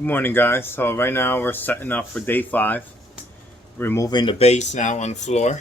Good morning, guys. So right now we're setting up for day 5. Removing the base now on the floor.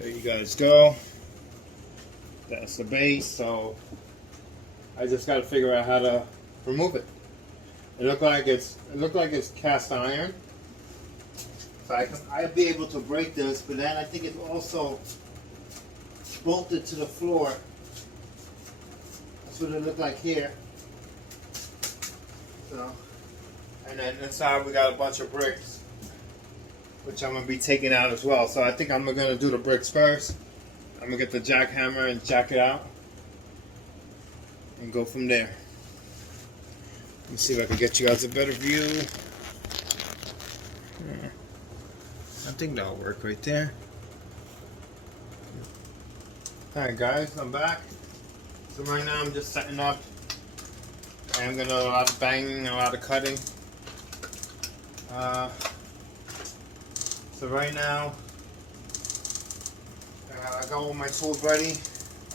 There you guys go. That's the base. So I just got to figure out how to remove it. It looked like it's cast iron. So I'll be able to break this, but then I think it's also bolted to the floor. That's what it looked like here. So, and then inside we got a bunch of bricks, which I'm going to be taking out as well. So I think I'm going to do the bricks first. I'm going to get the jackhammer and jack it out and go from there. Let me see if I can get you guys a better view. I think that'll work right there. Alright guys, I'm back. So right now I'm just setting up. I am going to do a lot of banging and a lot of cutting. So right now, I got all my tools ready.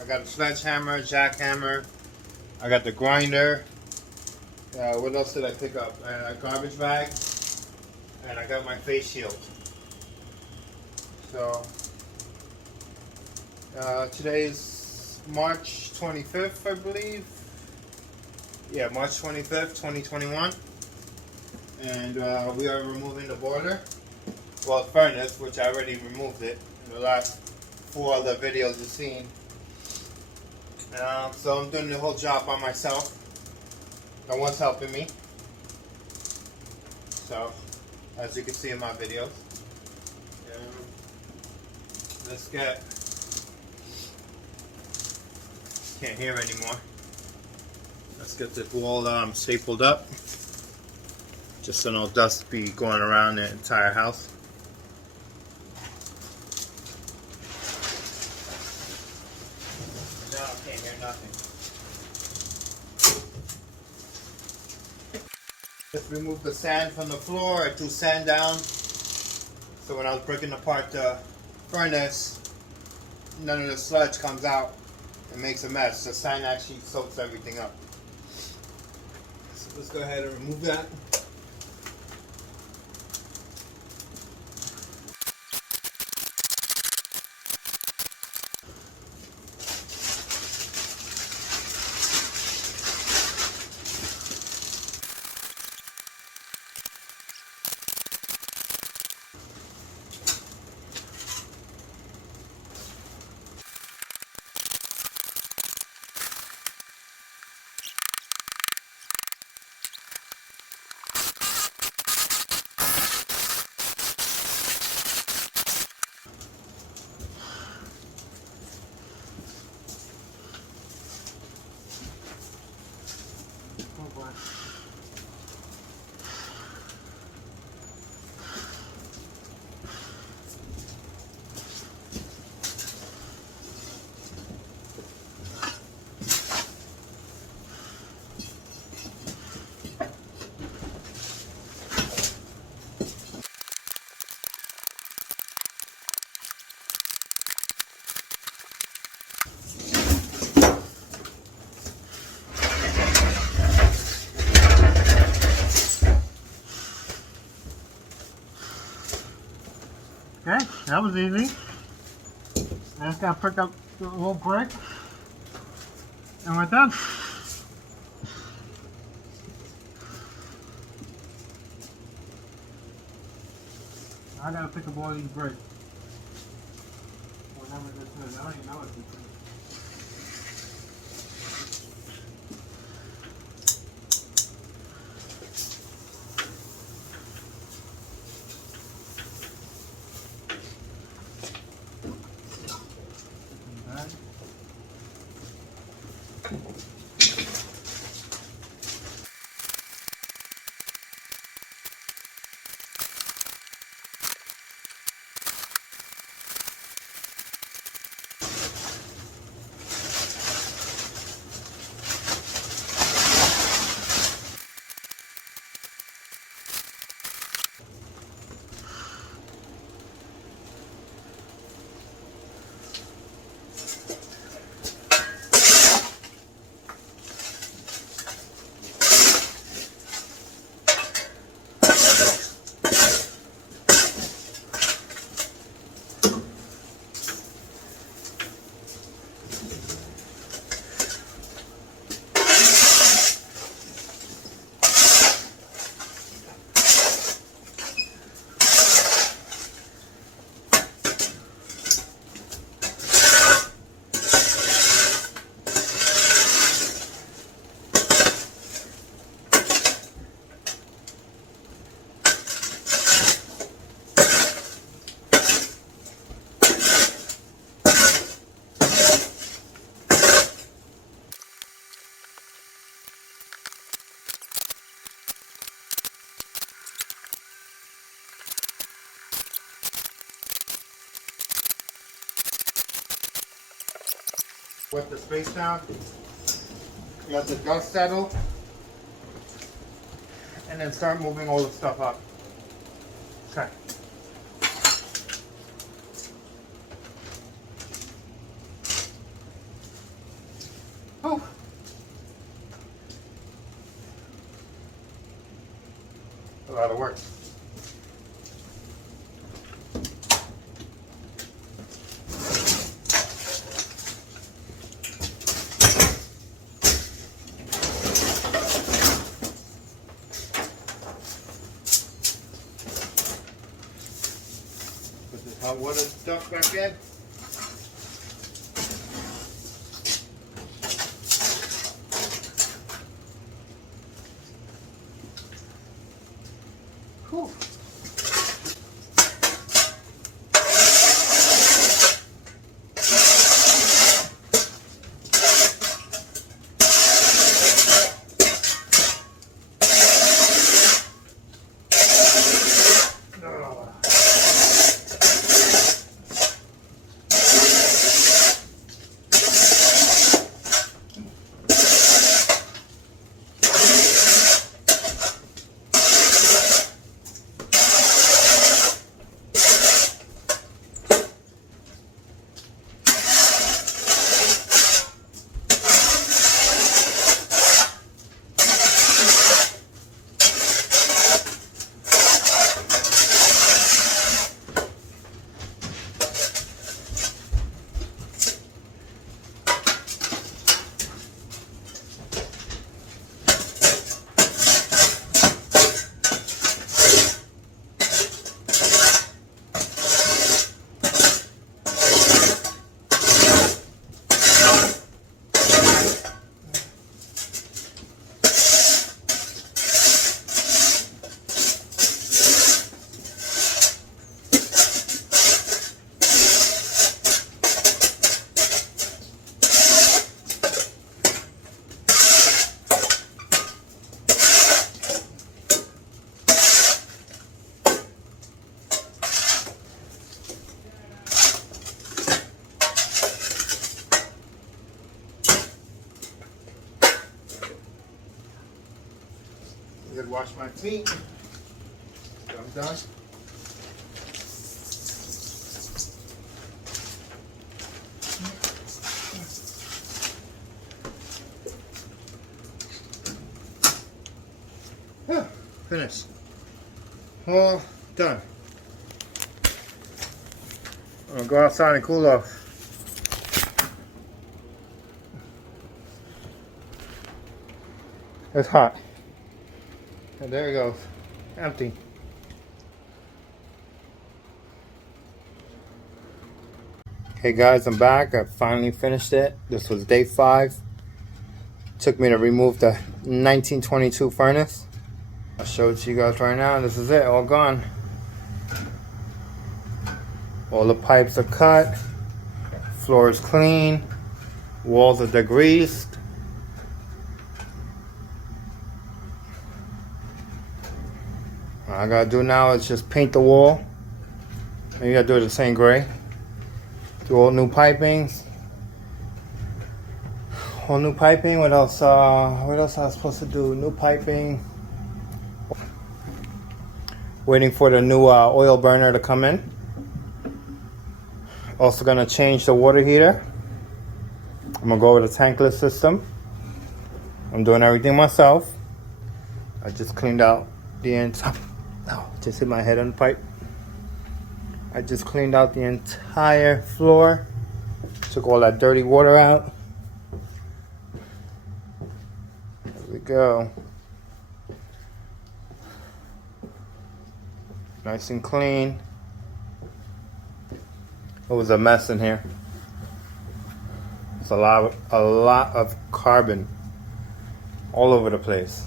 I got a sledgehammer, jackhammer. I got the grinder. What else did I pick up? A garbage bag. And I got my face shield. So, today's March 25th, I believe. Yeah, March 25th, 2021. And we are removing the boiler. Well, furnace, which I already removed it in the last 4 other videos you've seen. So I'm doing the whole job by myself. No one's helping me. So, as you can see in my videos. Let's get... Can't hear anymore. Let's get this wall stapled up. Just so no dust be going around the entire house. Now I can't hear nothing. Just remove the sand from the floor. I threw sand down. So when I was breaking apart the furnace, none of the sludge comes out. It makes a mess. The sand actually soaks everything up. So let's go ahead and remove that. Okay, that was easy. I just gotta pick up the little brick, and we're done. I gotta pick up all these bricks. Whatever this is, I don't even know what this is. Wet the space down. Let the dust settle. And then start moving all the stuff up. Okay. Oh. A lot of work. Put this hot water stuff back in. Whew. I'm gonna wash my feet. So I'm done. Oh, finished. All done. I'm gonna go outside and cool off. It's hot. And there it goes. Empty. Hey guys, I'm back. I finally finished it. This was day 5. Took me to remove the 1922 furnace. I'll show it to you guys right now. This is it, all gone. All the pipes are cut. Floor is clean. Walls are degreased. All I gotta do now is just paint the wall. And you gotta do it the same gray. Do all new pipings. All new piping. What else? What else I was supposed to do? New piping. Waiting for the new oil burner to come in. Also gonna change the water heater. I'm gonna go with a tankless system. I'm doing everything myself. I just cleaned out the entire. Oh, just hit my head on the pipe. I just cleaned out the entire floor. Took all that dirty water out. There we go. Nice and clean. It was a mess in here. It's a lot of carbon all over the place.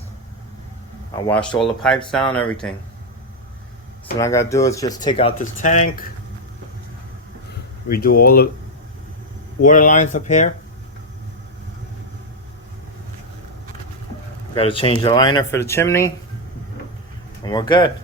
I washed all the pipes down, everything. So what I gotta do is just take out this tank, redo all the water lines up here. Gotta change the liner for the chimney, and we're good.